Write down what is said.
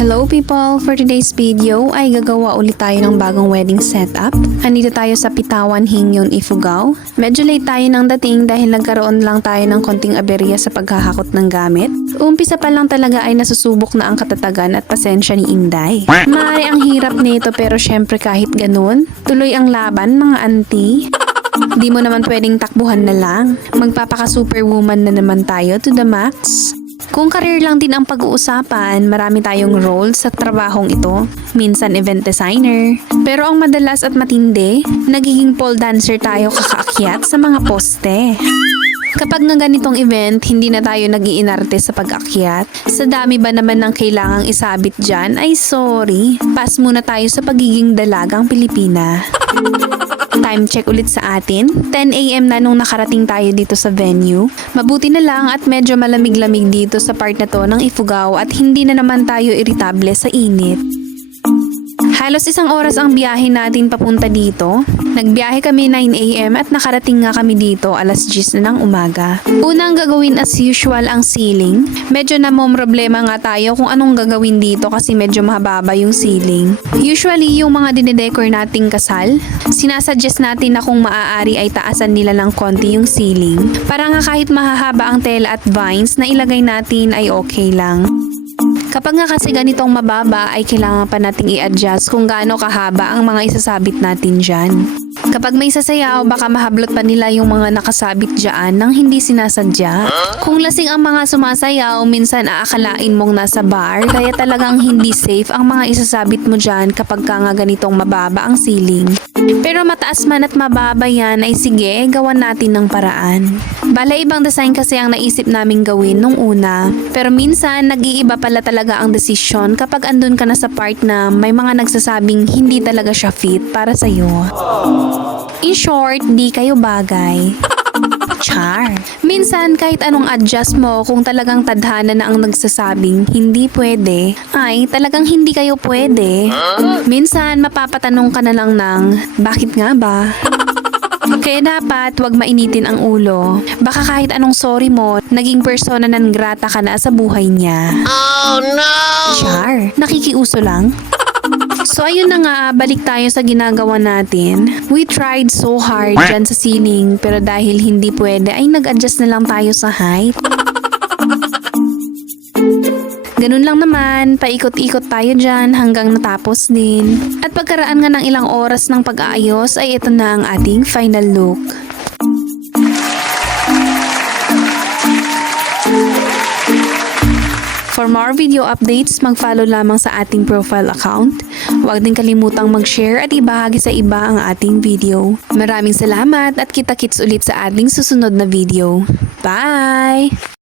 Hello people! For today's video ay gagawa ulit tayo ng bagong wedding setup. Andito tayo sa Pitawan, Hingyon, Ifugao. Medyo late tayo ng dating dahil nagkaroon lang tayo ng konting aberya sa paghahakot ng gamit. Umpisa pa lang talaga ay nasusubok na ang katatagan at pasensya ni Inday. Maaari ang hirap nito pero syempre kahit ganun, tuloy ang laban mga auntie. Di mo naman pwedeng takbuhan na lang. Magpapaka-superwoman na naman tayo to the max. Kung career lang din ang pag-uusapan, marami tayong roles sa trabahong ito. Minsan event designer. Pero ang madalas at matindi, nagiging pole dancer tayo kakaakyat sa mga poste. Kapag nga ganitong event, hindi na tayo nag-iinarte sa pag-akyat. Sa dami ba naman ng kailangang isabit dyan, ay sorry. Pass muna tayo sa pagiging dalagang Pilipina. Time check ulit sa atin. 10 AM na nung nakarating tayo dito sa venue. Mabuti na lang at medyo malamig-lamig dito sa part na to ng Ifugao at hindi na naman tayo iritable sa init. Halos 1 oras ang biyahe natin papunta dito. Nagbiyahe kami 9 AM at nakarating nga kami dito alas 10 na ng umaga. Unang gagawin as usual ang ceiling. Medyo namomroblema nga tayo kung anong gagawin dito kasi medyo mababa yung ceiling. Usually yung mga dinedecor nating kasal, sinasuggest natin na kung maaari ay taasan nila ng konti yung ceiling. Para nga kahit mahahaba ang tela at vines na ilagay natin ay okay lang. Kapag nga kasi ganitong mababa ay kailangan pa nating i-adjust kung gaano kahaba ang mga isasabit natin dyan. Kapag may sasayaw, baka mahablot pa nila yung mga nakasabit dyan nang hindi sinasadya. Kung lasing ang mga sumasayaw, minsan aakalain mong nasa bar, kaya talagang hindi safe ang mga isasabit mo dyan kapag ka nga ganitong mababa ang ceiling. Pero mataas man at mababa yan ay sige, gawan natin ng paraan. Bala ibang design kasi ang naisip naming gawin nung una. Pero minsan nag-iiba pala talaga ang desisyon kapag andun ka na sa part na may mga nagsasabing hindi talaga siya fit para sa'yo. In short, di kayo bagay. Char. Minsan kahit anong adjust mo kung talagang tadhana na ang nagsasabing hindi pwede, ay talagang hindi kayo pwede. Minsan mapapatanong ka na lang ng, bakit nga ba? Kaya dapat wag mainitin ang ulo. Baka kahit anong sorry mo, naging persona non grata ka na sa buhay niya. Oh no! Char. Nakikiuso lang. So ayun na nga, balik tayo sa ginagawa natin. We tried so hard dyan sa ceiling pero dahil hindi pwede ay nag-adjust na lang tayo sa height. Ganun lang naman, paikot-ikot tayo dyan hanggang natapos din. At pagkaraan nga ng ilang oras ng pag-aayos ay ito na ang ating final look. For more video updates, mag-follow lamang sa ating profile account. Huwag din kalimutang mag-share at ibahagi sa iba ang ating video. Maraming salamat at kita-kits ulit sa ating susunod na video. Bye!